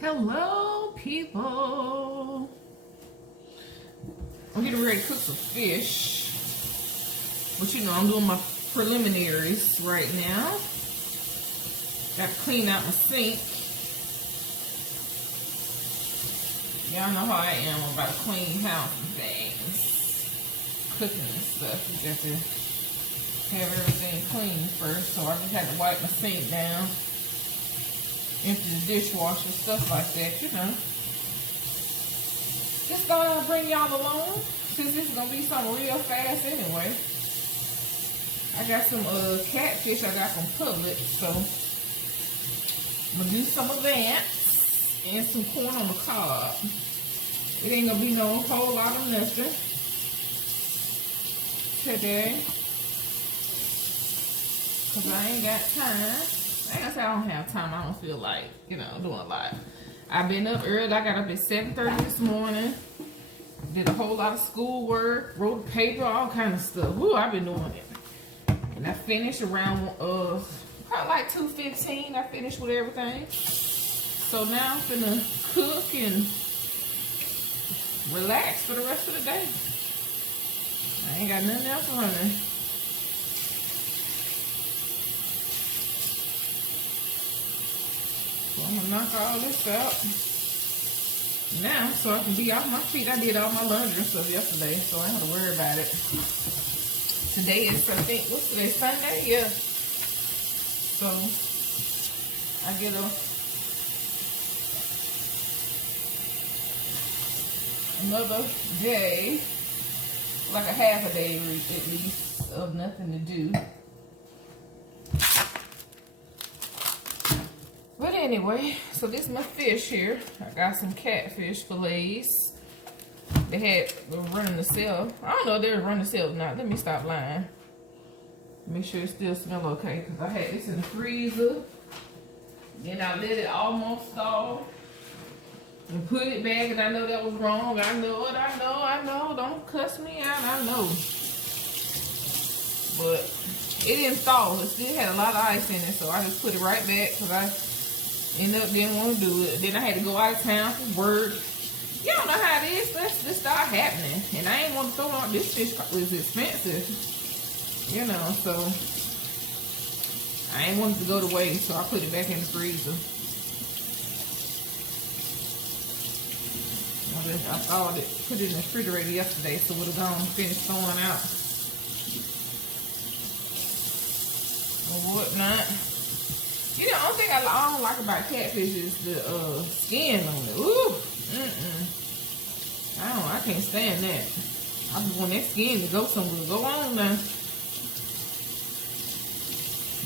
Hello, people. I'm getting ready to cook some fish. But you know, I'm doing my preliminaries right now. Got to clean out my sink. Y'all know how I am about a clean house and things. Cooking and stuff. You got to have everything clean first. So I just had to wipe my sink down. Empty the dishwasher, stuff like that, you know. Just gonna bring y'all along since this is gonna be something real fast anyway. I got some catfish I got from Publix, so I'm gonna do some of that and some corn on the cob. It ain't gonna be no whole lot of nothing today because I ain't got time. I ain't gonna say I don't have time. I don't feel like, you know, doing a lot. I've been up early. I got up at 7:30 this morning. Did a whole lot of schoolwork, wrote a paper, all kind of stuff. Woo, I've been doing it. And I finished around probably like 2:15. I finished with everything. So now I'm gonna cook and relax for the rest of the day. I ain't got nothing else running. So I'm gonna knock all this out now so I can be off my feet. I did all my laundry and stuff yesterday, so I don't have to worry about it. Today is, I think, what's today? Sunday? Yeah. So I get another day, like a half a day at least, of nothing to do. But anyway, so this is my fish here. I got some catfish fillets. They were running the sale. I don't know if they were running the sale or not. Let me stop lying. Make sure it still smells okay. Because I had this in the freezer. Then I let it almost thaw. And put it back, and I know that was wrong. I know it, I know. Don't cuss me out, I know. But it didn't thaw. It still had a lot of ice in it, so I just put it right back because I ended up didn't want to do it. Then I had to go out of town for work. Y'all know how it is. Let's just start happening. And I ain't want to throw out this fish was expensive. You know, so I ain't want it to go to waste, so I put it back in the freezer. I thought it, put it in the refrigerator yesterday, so it would have gone and finished thawing out. Or whatnot. You know, the only thing I don't like about catfish is the skin on it. Ooh, I can't stand that. I just want that skin to go somewhere. Go on now.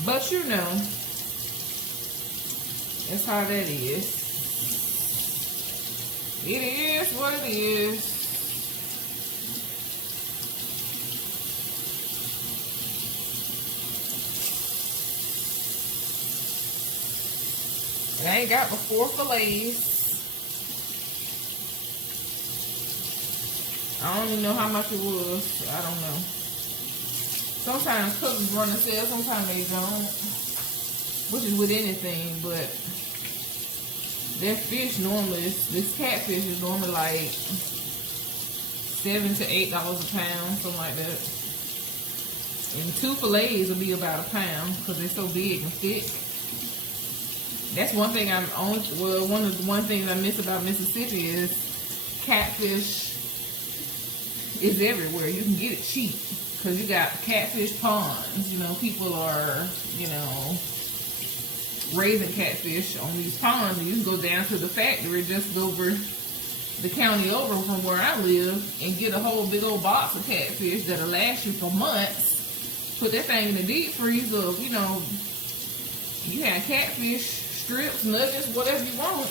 But you know, that's how that is. It is what it is. And I ain't got my 4 fillets. I don't even know how much it was. I don't know. Sometimes cookers run the sale, sometimes they don't. Which is with anything, but that fish normally, this catfish is normally like $7 to $8 a pound, something like that. And 2 fillets will be about a pound because they're so big and thick. That's one thing one thing I miss about Mississippi is catfish is everywhere. You can get it cheap because you got catfish ponds. You know, people are, you know, raising catfish on these ponds, and you can go down to the factory just over the county over from where I live and get a whole big old box of catfish that'll last you for months. Put that thing in the deep freezer. You know, you have catfish strips, nuggets, whatever you want,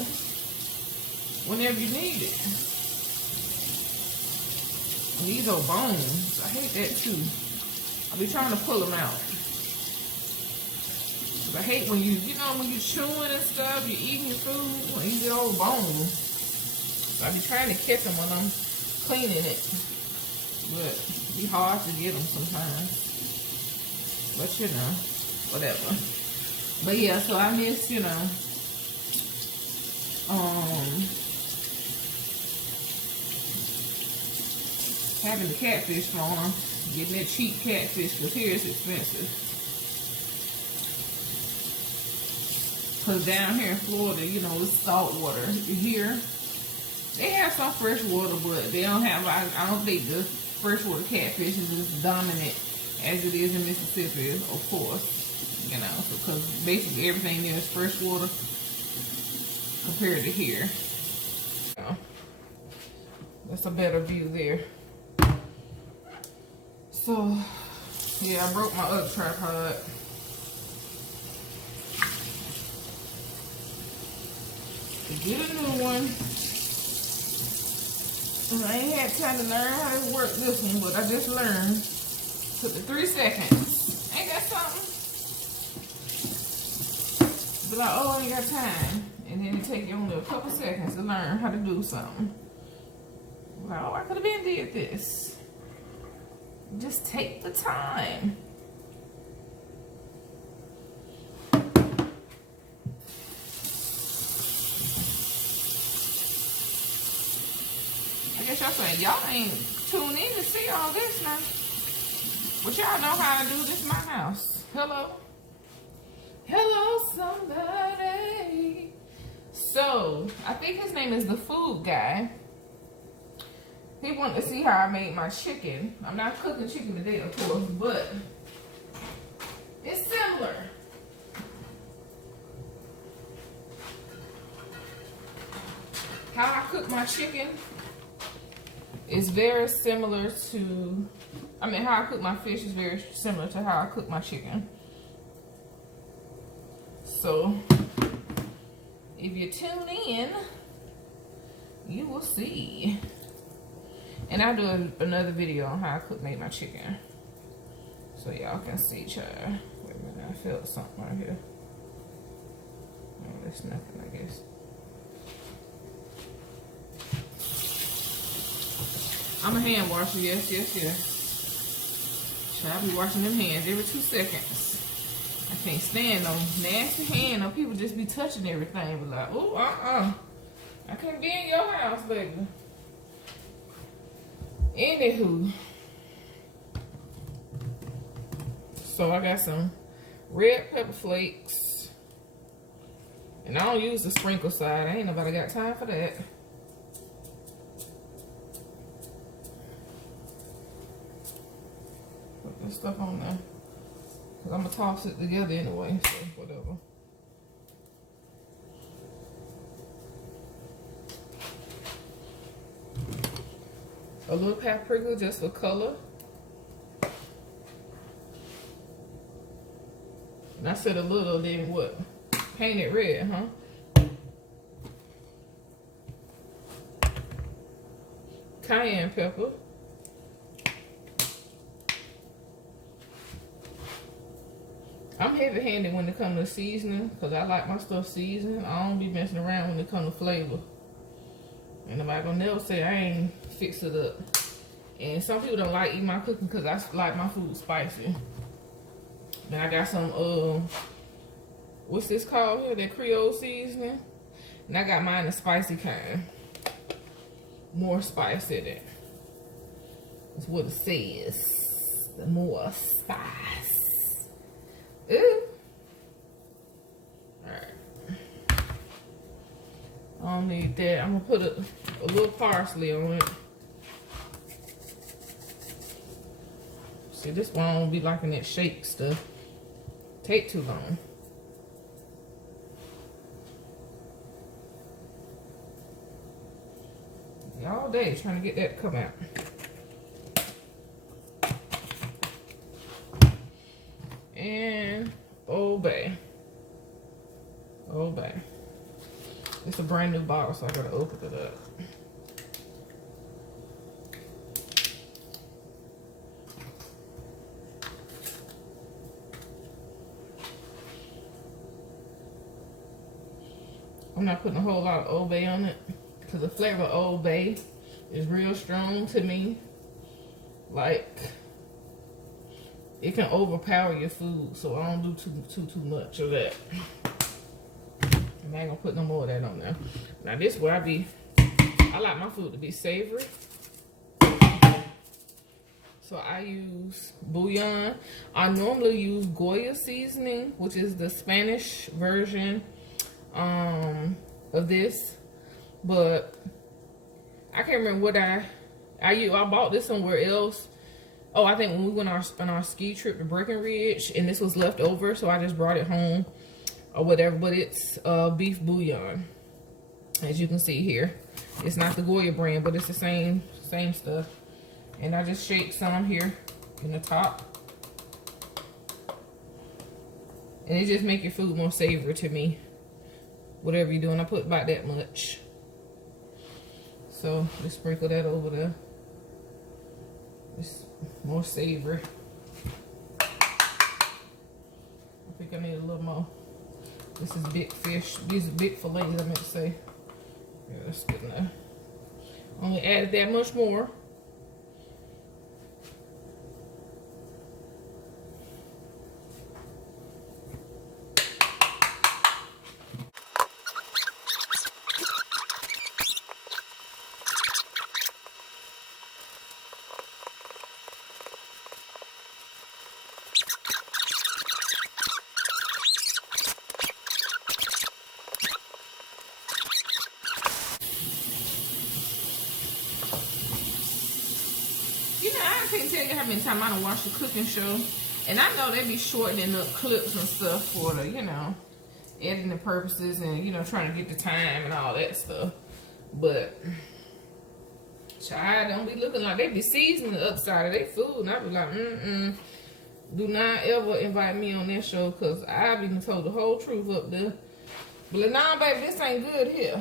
whenever you need it. And these are bones. I hate that too. I'll be trying to pull them out. I hate when you know, when you're chewing and stuff, you're eating your food, and you get old bones. So I be trying to catch them when I'm cleaning it. But it be hard to get them sometimes. But you know, whatever. But yeah, so I miss, you know, having the catfish farm, getting that cheap catfish, because here it's expensive. Because down here in Florida, you know, it's salt water. Here, they have some fresh water, but they don't have, I don't think the freshwater catfish is as dominant as it is in Mississippi, of course. You know, because basically everything there is freshwater compared to here. So, that's a better view there. So, yeah, I broke my other tripod. To get a new one. And I ain't had time to learn how to work this one, but I just learned. Took the 3 seconds. Ain't that something? But like, oh, I ain't got time. And then it take you only a couple seconds to learn how to do something. Like, oh, I could have been did this. Just take the time. I guess y'all saying y'all ain't tuned in to see all this now. But y'all know how to do this in my house. Hello? Hello, somebody. So, I think his name is the food guy. He wanted to see how I made my chicken. I'm not cooking chicken today, of course, but it's similar. How I cook my chicken is very similar to, how I cook my fish is very similar to how I cook my chicken. So, if you tune in, you will see. And I'll do another video on how I make my chicken. So y'all can see each other. Wait a minute, I felt something right here. Oh, that's nothing, I guess. I'm a hand washer, yes. I'll be washing them hands every 2 seconds. I can't stand them nasty hands. Them people just be touching everything. But like, oh, I can't be in your house, baby. Anywho. So I got some red pepper flakes. And I don't use the sprinkle side. Ain't nobody got time for that. Put this stuff on there. Cause I'm gonna toss it together anyway, so whatever. A little paprika just for color. And I said a little, then what? Paint it red, huh? Cayenne pepper. I'm heavy-handed when it comes to seasoning, because I like my stuff seasoned. I don't be messing around when it comes to flavor. And nobody gonna never say I ain't fix it up. And some people don't like eating my cooking because I like my food spicy. Then I got some, what's this called here? That Creole seasoning. And I got mine the spicy kind. More spice in it. That's what it says. The more spice. Ooh. Alright. I don't need that. I'm going to put a little parsley on it. See, this one won't be liking that shake stuff. Take too long. All day trying to get that to come out. And Old Bay. Old Bay. It's a brand new bottle, so I gotta open it up. I'm not putting a whole lot of Old Bay on it because the flavor of Old Bay is real strong to me. Like, it can overpower your food, so I don't do too much of that. I ain't gonna put no more of that on there. Now this where I like my food to be savory. So I use bouillon. I normally use Goya seasoning, which is the Spanish version of this, but I can't remember what I bought this somewhere else. Oh, I think when we went on our ski trip to Breckenridge, and this was left over, so I just brought it home or whatever. But it's beef bouillon, as you can see here. It's not the Goya brand, but it's the same stuff. And I just shake some here in the top, and it just make your food more savory to me. Whatever you're doing, I put about that much. So just sprinkle that over there. It's more savory. I think I need a little more. This is big fish. These are big fillets, I meant to say. Yeah, that's good enough. Only added that much more. I can't tell you how many times I done watched the cooking show, and I know they be shortening up clips and stuff for the, editing purposes and, trying to get the time and all that stuff. But, child, don't be looking like they be seasoning the upside of their food, and I be like, do not ever invite me on that show, because I've even told the whole truth up there. But like, nah, baby, this ain't good here.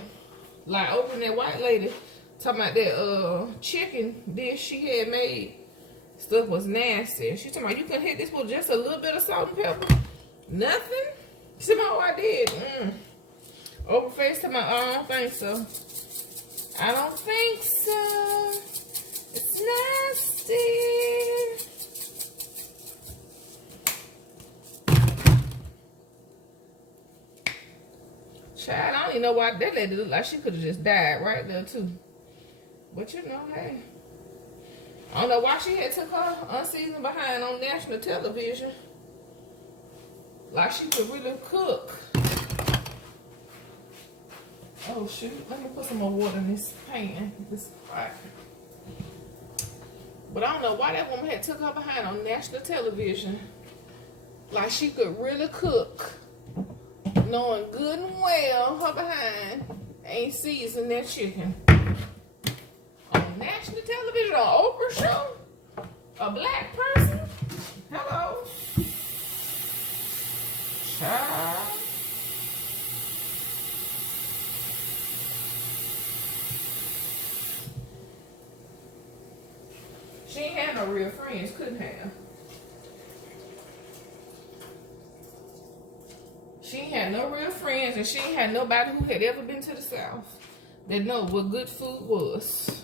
Like, open that white lady talking about that chicken dish she had made. Stuff was nasty. She talking about you couldn't hit this with just a little bit of salt and pepper. Nothing. She said, oh, I did. Open face talking about, I don't think so. I don't think so. It's nasty. Child, I don't even know why that lady looked like she could have just died right there too. But hey. I don't know why she had took her unseasoned behind on national television. Like she could really cook. Oh shoot, let me put some more water in this pan. This pot. But I don't know why that woman had took her behind on national television. Like she could really cook. Knowing good and well her behind ain't seasoned that chicken. National television, an Oprah show, a black person. Hello, child. She ain't had no real friends, couldn't have. She ain't had no real friends, and she ain't had nobody who had ever been to the South that know what good food was.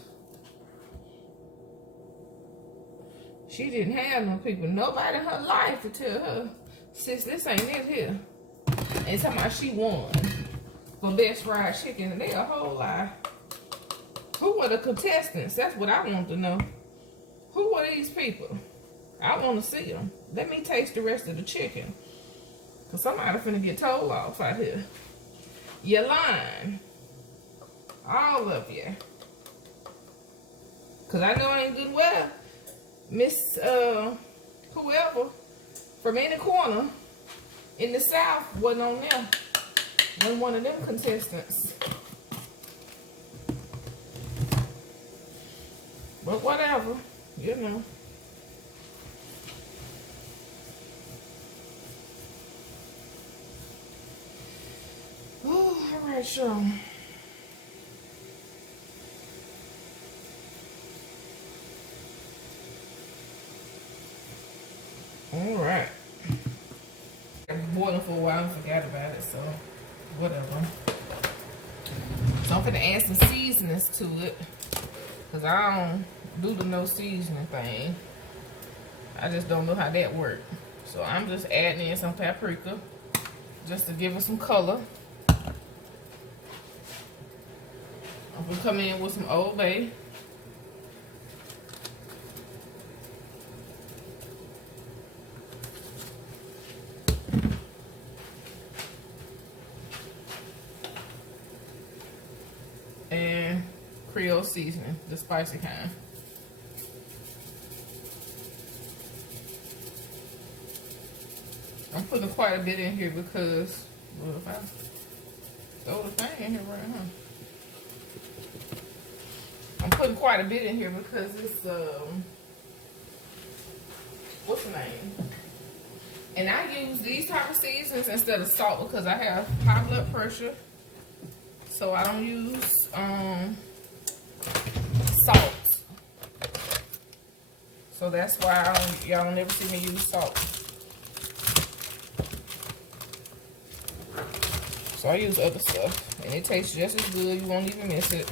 She didn't have no people, nobody in her life to tell her, sis, this ain't it here. And talking about she won for best fried chicken, and they a whole lie. Who were the contestants? That's what I want to know. Who were these people? I want to see them. Let me taste the rest of the chicken. Because somebody finna get told off out here. You're lying. All of you. Because I know I ain't good well. Miss whoever from any corner in the South wasn't on there. Wasn't one of them contestants. But whatever, Oh, all right, y'all. All right. It was boiling for a while and forgot about it, so whatever. So I'm gonna add some seasonings to it, because I don't do the no seasoning thing. I just don't know how that works. So I'm just adding in some paprika just to give it some color. I'm gonna come in with some Old Bay. and Creole seasoning, the spicy kind. I'm putting quite a bit in here because, well, if I throw the thing in here right now. I'm putting quite a bit in here because it's, what's the name? And I use these type of seasonings instead of salt because I have high blood pressure. So I don't use salt. So that's why y'all don't ever see me use salt. So I use other stuff, and it tastes just as good. You won't even miss it.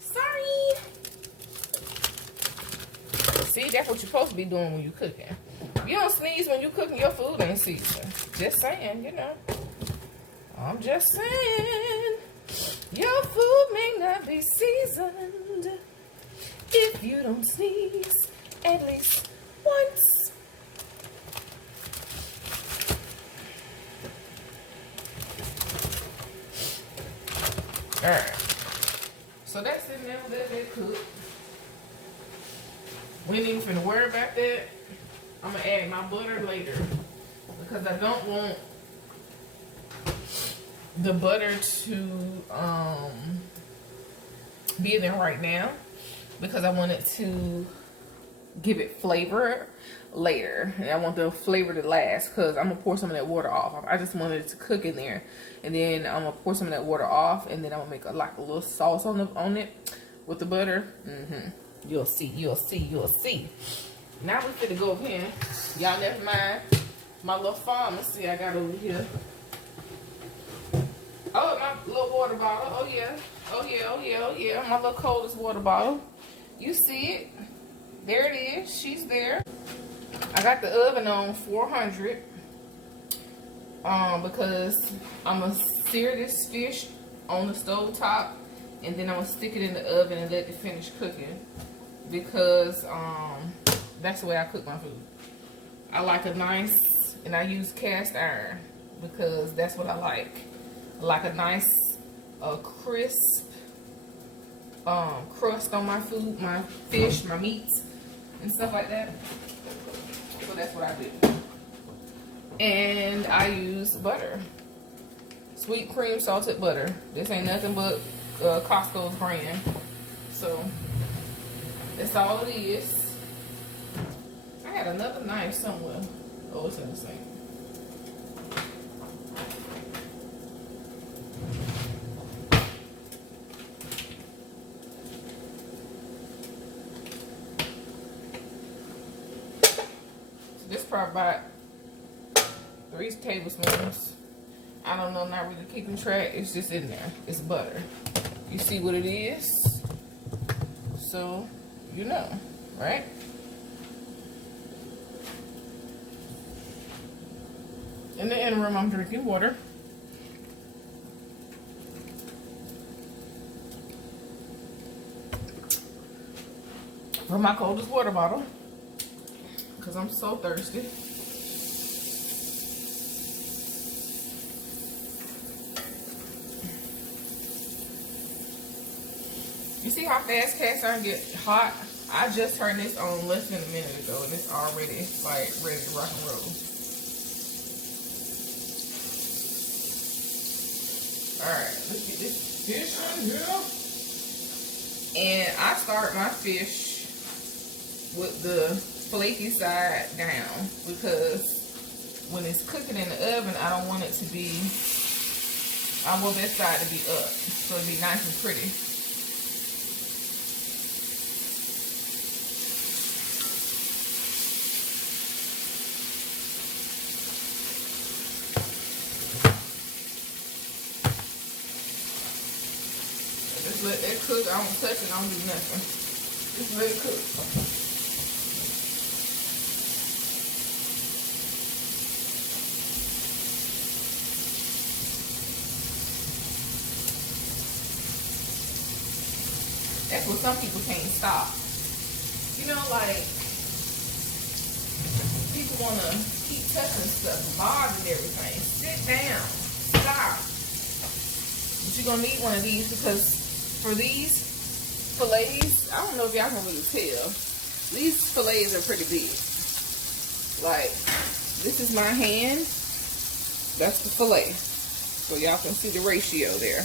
Sorry. See, that's what you're supposed to be doing when you're cooking. You don't sneeze when you're cooking, your food ain't seasoned. Just saying, you know. I'm just saying. Your food may not be seasoned if you don't sneeze at least once. Alright. So that's in there, let that cook. We ain't even finna worry about that. I'm gonna add my butter later because I don't want the butter to be in there right now because I want it to give it flavor later, and I want the flavor to last because I'm gonna pour some of that water off. I just wanted it to cook in there, and then I'm gonna pour some of that water off, and then I'm gonna make like a little sauce on it with the butter. You'll see, you'll see, you'll see. Now we finna go over here. Y'all never mind my little pharmacy I got over here. Oh, my little water bottle. Oh, yeah. Oh, yeah, oh, yeah, oh, yeah. My little coldest water bottle. You see it. There it is. She's there. I got the oven on 400. Because I'm going to sear this fish on the stove top. And then I'm going to stick it in the oven and let it finish cooking. Because that's the way I cook my food. I like a nice, and I use cast iron. Because that's what I like. Like a nice crisp crust on my food, my fish, my meats, and stuff like that. So that's what I do. And I use butter. Sweet cream salted butter. This ain't nothing but Costco's brand. So that's all it is. I had another knife somewhere. Oh, it's in the sink. This probably about 3 tablespoons. I don't know, not really keeping track. It's just in there. It's butter. You see what it is? So, you know, right? In the interim, I'm drinking water. From my coldest water bottle. Because I'm so thirsty. You see how fast cast iron get hot? I just turned this on less than a minute ago and it's already like ready to rock and roll. Alright, let's get this fish on here. And I start my fish with the flaky side down because when it's cooking in the oven, I don't want it to be, I want that side to be up so it'll be nice and pretty. Just let that cook. I don't touch it, I don't do nothing. Just let it cook. That's what some people can't stop. You know, like, people want to keep touching stuff, bothering everything. Sit down. Stop. But you're going to need one of these because for these fillets, I don't know if y'all can really tell. These fillets are pretty big. Like, this is my hand. That's the fillet. So y'all can see the ratio there.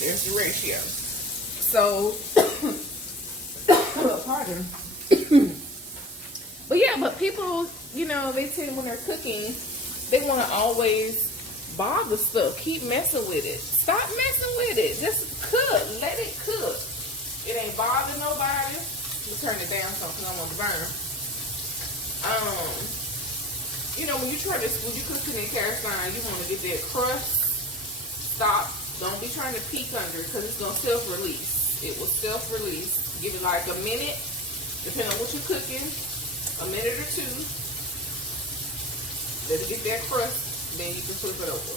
There's the ratio. So, pardon. But yeah, but people, you know, they tend when they're cooking, they want to always bother stuff. Keep messing with it. Stop messing with it. Just cook. Let it cook. It ain't bothering nobody. We'll turn it down some because I want to burn. You know, when you cooking in cast iron, you want to get that crust. Stop. Don't be trying to peek under it because it's going to self-release. It will self-release. Give it like a minute, depending on what you're cooking. A minute or two. Let it get that crust. Then you can flip it over.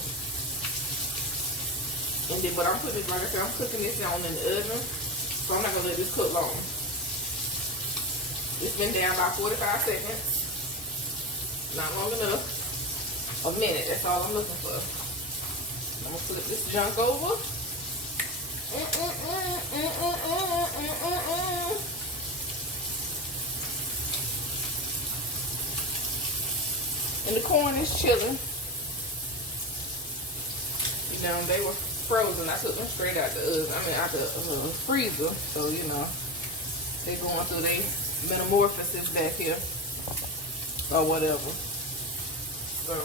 And then what I'm putting is, like I said, I'm cooking this down in the oven. So I'm not going to let this cook long. It's been down by 45 seconds. Not long enough. A minute. That's all I'm looking for. I'm going to flip this junk over. And the corn is chilling. You know, they were frozen. I took them straight out the oven. I mean, out the freezer. So, you know, they're going through their metamorphosis back here. Or whatever. So,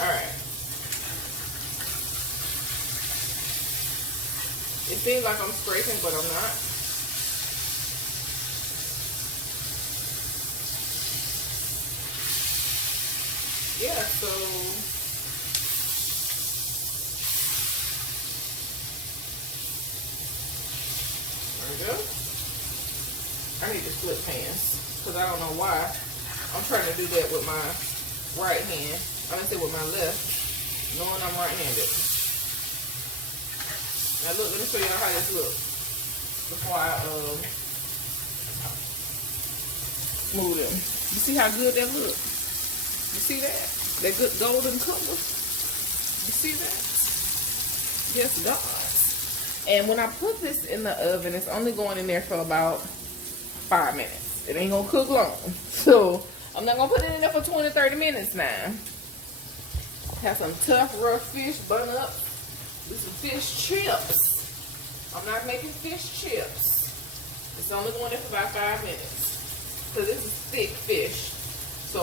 alright. It seems like I'm scraping, but I'm not. Yeah, so there we go. I need to split pans because I don't know why I'm trying to do that with my right hand. I didn't say with my left, knowing I'm right-handed. Now look, let me show y'all how this looks before I move them. You see how good that looks? You see that? That good golden color? You see that? Yes, God. And when I put this in the oven, it's only going in there for about 5 minutes. It ain't gonna cook long. So, I'm not gonna put it in there for 20, 30 minutes now. Have some tough, rough fish, bun up. Do some fish chips. I'm not making fish chips. It's only going in for about 5 minutes. Because this is thick fish. So,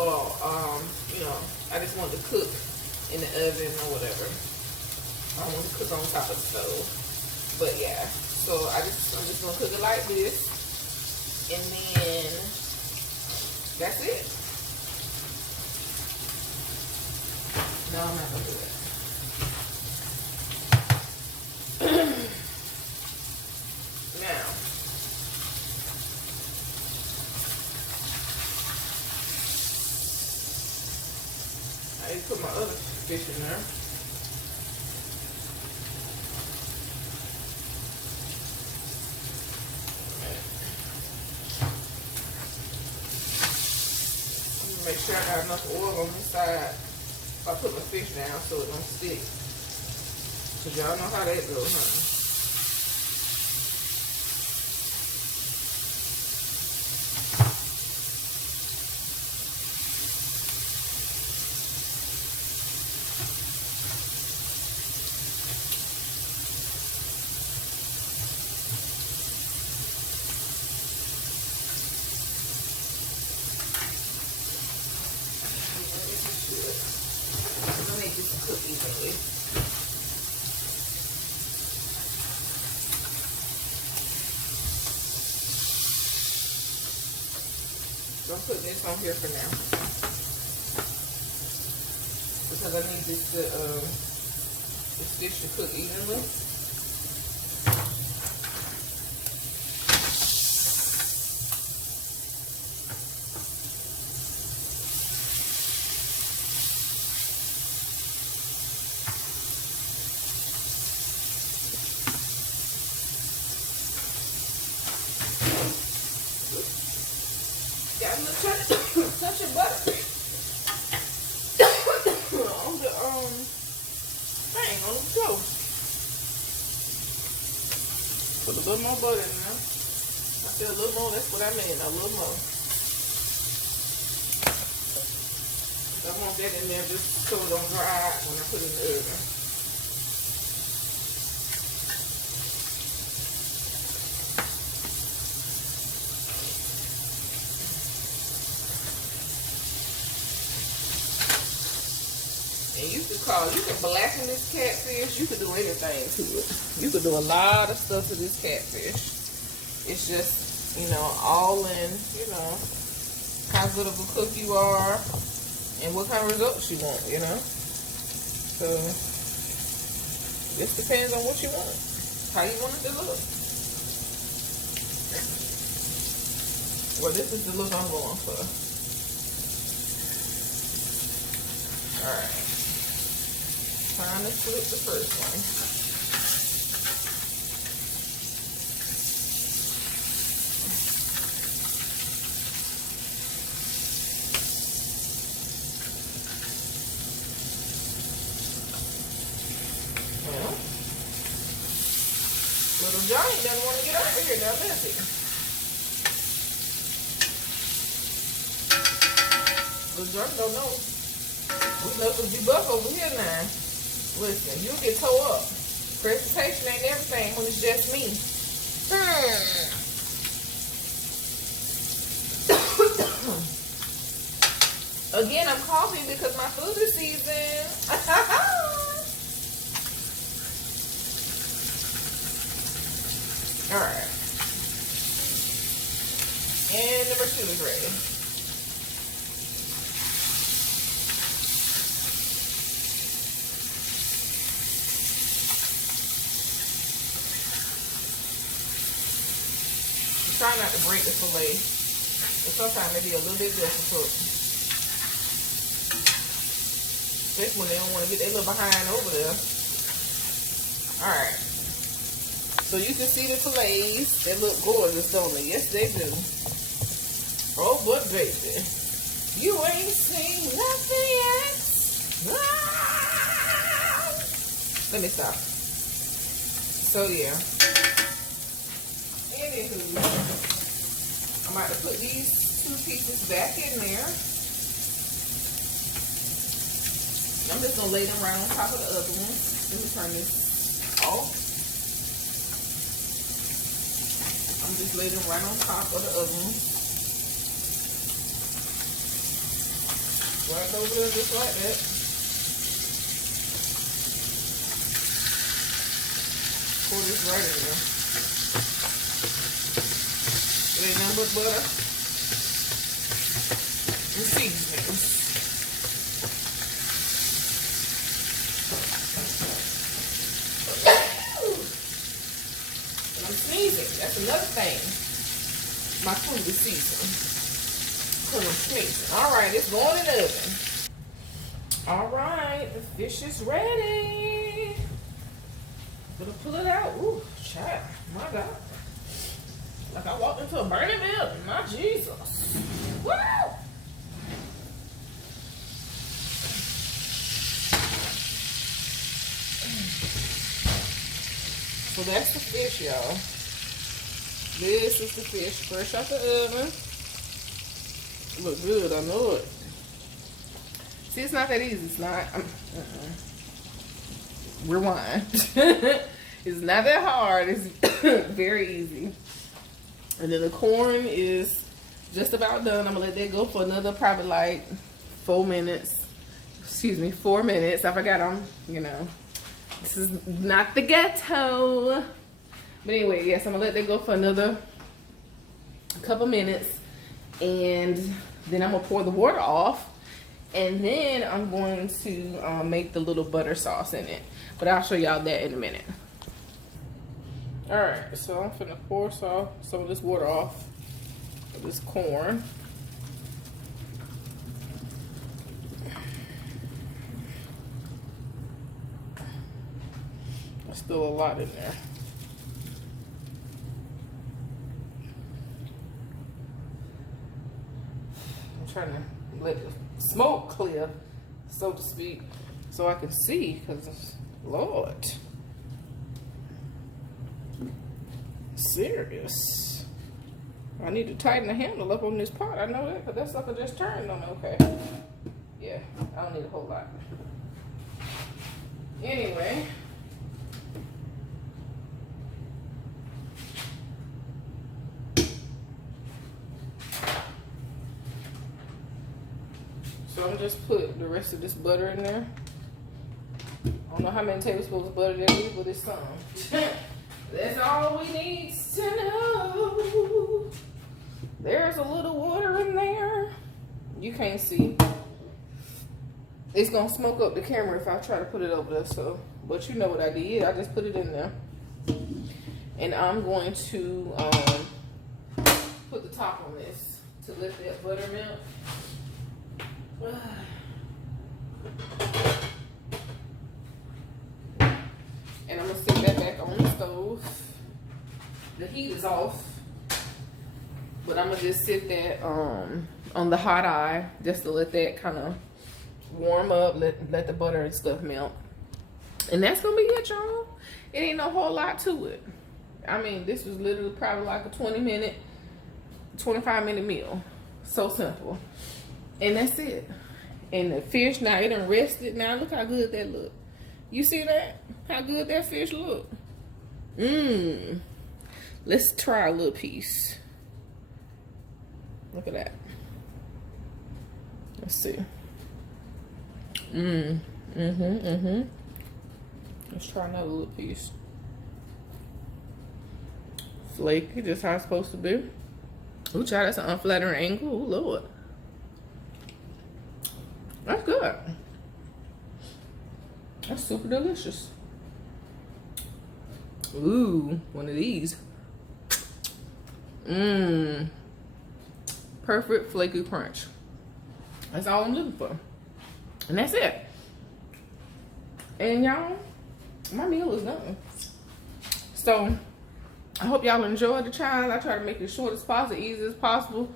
you know, I just want to cook in the oven or whatever. I don't want to cook on top of the stove. But yeah, so I'm just gonna cook it like this. And then that's it. No, I'm not gonna do that. Now, I need to put my other fish in there. Make sure I got enough oil on this side if I put my fish down so it don't stick. Cause y'all know how that goes, huh? So I'm putting this on here for now because I need this fish to cook evenly. put a little more butter in there. I said a little more, that's what I mean, a little more. I want that in there just so it don't dry out when I put it in the oven. And you can blacken this catfish. You could do anything to it. You could do a lot of stuff to this catfish. It's just, you know, all in, you know, how good of a cook you are and what kind of results you want, you know. So, just depends on what you want, how you want it to look. Well, this is the look I'm going for. Alright. Time to flip the first one. Well, little Johnny doesn't want to get over here now, does he? Little Johnny don't know. We know to be buff over here now. Listen, you'll get tore up. Presentation ain't everything when it's just me. Again, I'm coughing because my food is seasoned. Alright. And number 2 is ready. Try not to break the fillet, but sometimes it be a little bit difficult. Especially when they don't want to get their little behind over there. Alright. So you can see the fillets. They look gorgeous, don't they? Yes, they do. Oh, but baby, you ain't seen nothing yet. Ah! Let me stop. So, yeah. Anywho, I'm about to put these 2 pieces back in there. I'm just gonna lay them right on top of the other one. Let me turn this off. I'm just laying them right on top of the other one. Right over there, just like that. Pour this right in there. It ain't nothing but butter and seasonings. And I'm sneezing. That's another thing. My food is seasoned. Because I'm sneezing. Alright, it's going in the oven. Alright, the fish is ready. Gonna pull it out. Ooh, child. My God. Like I walked into a burning building. My Jesus. Woo! So that's the fish, y'all. This is the fish fresh out the oven. Look good, I know it. See, it's not that easy. It's not. Rewind. It's not that hard. It's very easy. And then the corn is just about done. I'm gonna let that go for another probably like 4 minutes. Excuse me, 4 minutes. I forgot you know, this is not the ghetto. But anyway, yes, I'm gonna let that go for another couple minutes. And then I'm gonna pour the water off. And then I'm going to make the little butter sauce in it. But I'll show y'all that in a minute. Alright, so I'm finna pour some of this water off of this corn. There's still a lot in there. I'm trying to let the smoke clear, so to speak, so I can see, because Lord. Serious. I need to tighten the handle up on this pot. I know that, because that sucker just turned on me. Okay. Yeah, I don't need a whole lot. Anyway. So I'm just put the rest of this butter in there. I don't know how many tablespoons of butter there is, but it's some. That's all we need to know. There's a little water in there. You can't see. It's gonna smoke up the camera if I try to put it over there. So, but you know what I did. I just put it in there, and I'm going to put the top on this to let that butter melt. And I'm gonna set that back on the stove. The heat is off, but I'm gonna just sit that on the hot eye just to let that kind of warm up, let the butter and stuff melt. And that's gonna be it, y'all. It ain't no whole lot to it. I mean, this was literally probably like a 20-minute, 25-minute meal. So simple. And that's it. And the fish, now it done rested. Now look how good that look. You see that? How good that fish look? Let's try a little piece. Look at that. Let's see. Let's try another little piece. Flaky, just how it's supposed to be. Ooh, child, that's an unflattering angle. Ooh, Lord. That's good. That's super delicious. Ooh, one of these. Perfect flaky crunch. That's all I'm looking for. And that's it. And y'all, my meal is done. So, I hope y'all enjoyed the child. I try to make it short as possible, easy as possible.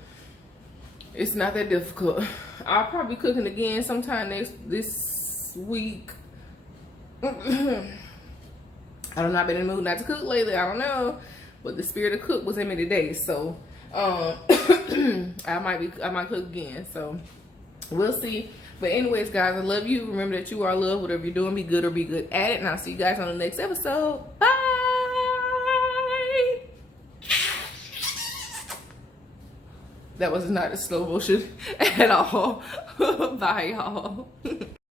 It's not that difficult. I'll probably be cooking again sometime this week. I don't know, I've been in the mood not to cook lately. I don't know. But the spirit of cook was in me today. So, I might cook again. So, we'll see. But anyways, guys, I love you. Remember that you are loved. Whatever you're doing, be good or be good at it. And I'll see you guys on the next episode. Bye. That was not a slow motion at all. Bye, y'all.